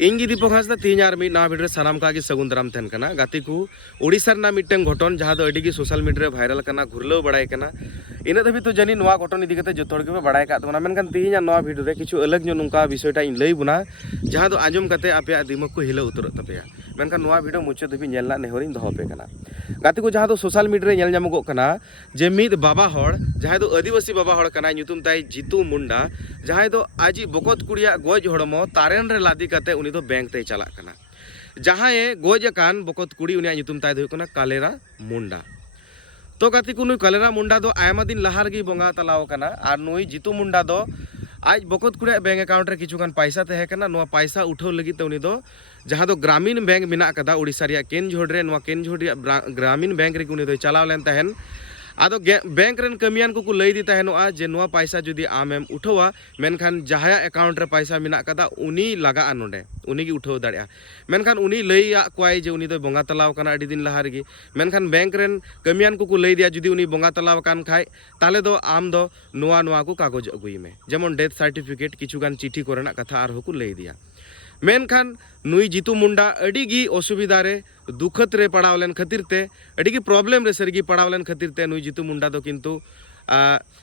इंगी दीपक हांसदा तीन are mid ना video सानाम का गी सगुन दाराम तहन कना गाती को ओडिसा ना मिटन घटन जहां दो अडी गी सोशल मीडिया रे भाइरल कना घुरलो बड़ाय कना इना दबी तो जानी नोआ घटन इदी कते जतो हर के बड़ाय का तोना मेनखान तीन नोआ भिडियो रे किछु अलग जो नुका विषयटा इन लई बुना जहां दो आंजम कते आपे दिमाग को हिला उतर तपेया मेनखान नोआ भिडियो मुचे दबी नेलना नेहरिन दो पे कना गाती को जहां दो सोशल मीडिया रे नेल जामगो कना जे मिद बाबा हड़ जहां दो आदिवासी बाबा हड़ कना ᱧᱩᱛᱩᱢ ताई जीतू मुंडा जहां दो आजी बकत कुड़िया गोज हड़मो तारेन रे लादी कते उनी दो बैंक ते चला कना जहां गोज कान बकत कुड़ी उनिया ᱧᱩᱛᱩᱢ ताई दो कना कालेरा मुंडा तो गाती को नुई कालेरा मुंडा दो आयमा दिन लहार गी बोंगा तलाव कना आर नुई जीतू मुंडा दो आज बकत कुड़िया बैंक अकाउंट रे किछुगान पैसा तहे कना नोआ पैसा उठाव लगी ते उनी दो जहां दो ग्रामीण बैंक मेना कदा ओडिसा रिया केनझोड़ रे नोआ केनझोड़ रिया ग्रामीण बैंक रे उनी दो चलाव लेन तहन आदो बैंक रेन कमियान को लई दी तहनोआ जे नोआ पैसा जुदी आमेम उठावा मेनखान जहाया अकाउंट रे पैसा मेना कदा उनी लगा नोडे उनी गी उठाव दाड़िया मेनखान उनी लई या कोई जे उनी दो बोंगा तलाव कना अडी दिन लहार गी मेनखान बैंक रेन कमियान को लई दिया जुदी उनी बोंगा तलाव कान खाय ताले दो आम दो नोआ नोआ को कागज अगुई में जेमन डेथ सर्टिफिकेट किछुगान चिठी कोरेना कथा आर होकु लई दिया मेनखान नुई जीतू मुंडा अडी गी असुविधा रे दुखत रे पड़ावलेन खातिर ते अडी गी प्रॉब्लम रे सरगी पड़ावलेन खातिर ते नुई जीतू मुंडा दो किंतु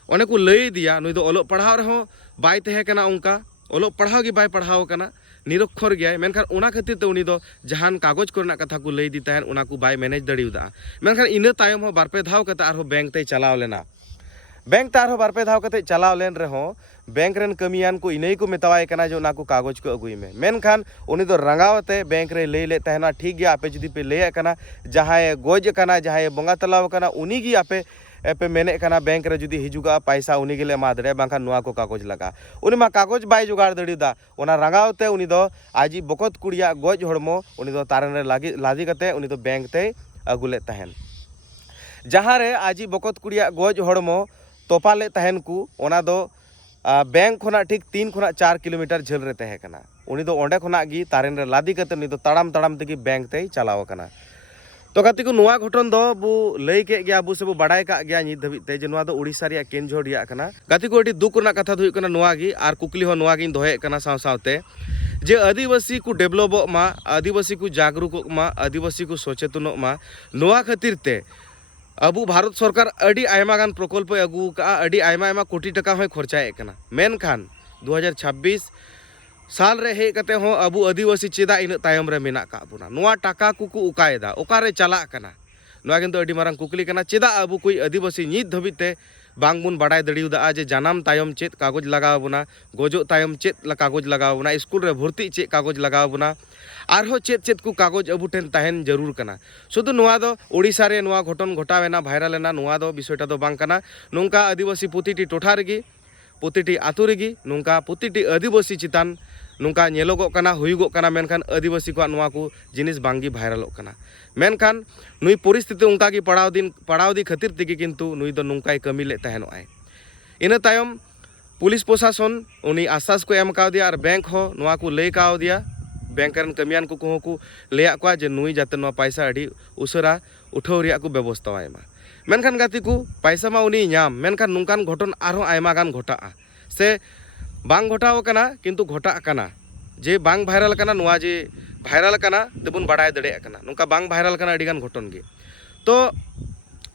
ओने को लई दिया नुई दो ओलो पढ़ाव रहो बाय तहे कना उनका ओलो पढ़ाव गी बाय पढ़ाव कना निरक्षर गया मेनखान ओना खातिर ते उनी दो जहान कागज कोरना कथा को लई दी तहन ओना को बाय मैनेज दड़िउदा मेनखान इना तायम हो बारपे धाव कता आरो बैंक ते चलाव लेना बैंक तार हो बारपे धाव कते चलाव लेन रहो बैंक रेन कमियान को इनई को मेतावाय कना जो ना को कागज को अगुई में मेनखान उनी दो रंगावते बैंक रे लई ले तहना ठीक गया आपे जुदी पे ले कना जहाय गोज कना जहाय बोंगा तलाव कना उनी गी आपे पे मेने कना बैंक रे जुदी हिजुगा पैसा उनी गेले मा दड़े बांखा नुआ को कागज लगा उनी मा कागज बाय जुगाड़ दड़िदा ओना रंगावते उनी दो आजी बकत कुड़िया गोज हड़मो उनी दो तारन रे लादी कते उनी दो बैंक ते अगुले तहन जहां रे आजी बकत कुड़िया गोज हड़मो तोपाले तहन को ओना दो बैंक खोना ठीक 3 खोना 4 किलोमीटर झेल रे तहे कना उनी दो ओंडे खोना गी तारेन रे लादी कते उनी दो ताड़ाम ताड़ाम तेगी बैंक ते चलाव कना तो गाती को नुआ घटन दो बु लई के गया बु से बु बड़ाय का गया नित धबी ते जे नुआ दो ओडिसा रिया केनझोड़ रिया कना गाती को अडी दुख रना कथा दुई कना नुआ गी आर कुकली हो नुआ गी दोहे कना साव सावते जे आदिवासी को डेवलप मा आदिवासी को जागरूक मा आदिवासी को सचेतन मा नुआ खातिर ते अबू भारत सरकार अडी आयमा गान प्रकल्प अगू का अडी आयमा आयमा कोटी टका होय खर्चाए कना मेनखान 2026 साल रे हे कते हो अबू आदिवासी चेदा इन तायम रे मेना का बुना नुआ टाका कुकु उकायदा ओकारे चला कना नुआ किंतु अडी मारंग कुकली कना चेदा अबू कोई आदिवासी नित धबिते बांग बुन बड़ाय दड़िउदा जे जानम तायम चेत कागज लगाव बुना गोजो तायम चेत कागज लगाव बुना स्कूल रे भर्ती चेत कागज लगाव बुना आरहो चेत चेत को कागज अबू ठेन तहन जरूर कना शुधु नुआ दो ओडिसा रे नुआ घटन घटावेना भाइरल लेना नुआ दो विषयटा दो बांग कना नोंका आदिवासी पुतिटी टोठा रेगी पुतिटी आतु रेगी नोंका पुतिटी आदिवासी चितान नोंका नेलोगो कना हुयुगो कना मेनखान आदिवासी को नुआ को जिनिस बांगी भाइरलोग कना मेनखान नुई परिस्थिति उनका की पड़ाव दी खातिर तेगी किंतु नुई दो नोंकाय कमी ले तहनोआय इना तायम पुलिस प्रशासन उनी आश्वास को एम काव दिया और बैंक हो नुआ को लई काव दिया बैंक रन कमियान को लैया को जे नुई जाते नुआ पैसा अडी उसरा उठाव रिया को व्यवस्था आयमा मेनखान गाती को पैसा मा उनी नाम मेनखान नुंकान घटन आरो आयमा गान घटा से बांग घटाव कना किंतु घटा कना जे बांग भाइरल कना नुआ जे भाइरल कना देबुन बड़ाय दड़े कना नुका बांग भाइरल कना अडी गान घटन गे तो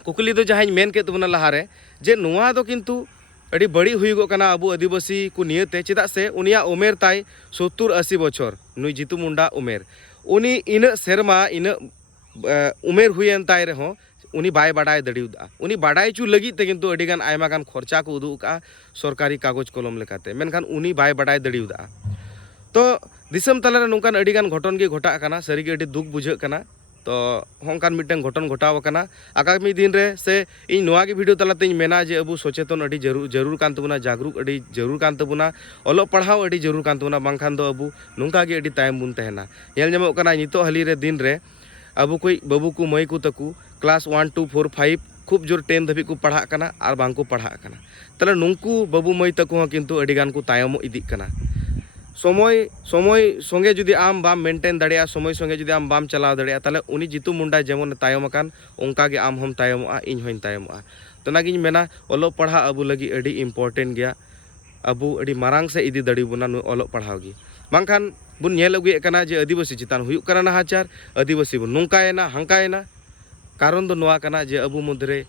कुकली दो जहां मेन के तबना लहारे जे नुआ दो किंतु अडी बड़ी हुईगो कना अबू आदिवासी को नियते चेदा से उनिया उमेर ताई 70-80 बछर नुई जीतू मुंडा उमेर उनी इन सेरमा इन उमेर हुयन ताई रहो उनी बाय बाडाय दड़िउदा उनी बाडाय चु लगी ते किंतु अडी गान आयमा गान खर्चा को उदु का सरकारी कागज कलम लेकाते मेनखान उनी बाय बाडाय दड़िउदा तो दिसम तलारे नोंकान अडी गान घटन गे घटा कना सरीगे अडी दुख बुझाग कना तो होंकान मिटन घटन घटाव कना आगामी दिन रे से इन नोआ गे वीडियो तलाते मेना जे अबू सचेतन अडी जरूर कान तबुना जागरूक अडी जरूर कान तबुना ओलो पढ़ाव अडी जरूर कान तबुना बांखान दो अबू नोंका गे अडी तायम बुन तहना नेल ᱧᱟᱢᱚᱜ कना नितो हली रे दिन रे अबू कोई बाबू को मई को तकू क्लास 1 2 4 5 खूब जोर 10 धबी को पढ़ा कना और बांग को पढ़ा कना तले नुंकू बाबू मई तकू किंतु अडी गान को तायम इदी कना समय समय संगे जुदी आम बाम मेंटेन दाड़िया समय संगे जुदी आम बाम चलाव दाड़िया ताले उनी जीतू मुंडा जेमन तायम अकान ओंका गे आम हम तायमआ इन होइन तायमआ तो नागिन मेना ओलो पढ़ा अबू लगी अडी इम्पोर्टेंट गया अबू अडी मारांग से इदी दड़ी बुना नु ओलो पढ़ाव गी बांखान बुन नेल अगुए कना जे आदिवासी चितान हुयुक कना नाहाचार आदिवासी बुन नोंकायना हंकायना कारण दो नोआ कना जे अबु मुद्रे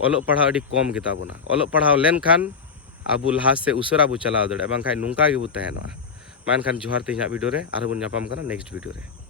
ओलोग पढ़ाव अडी कम गेता बोना ओलोग पढ़ाव लेनखान अबु लहा से उसरा बु चलाव दड़े बांखाय नोंका गेबु तहनोआ। मानखान जोहार ते इᱧᱟᱹᱜ वीडियो रे आरो बुन ᱧᱟᱯᱟᱢ कना नेक्स्ट वीडियो रे।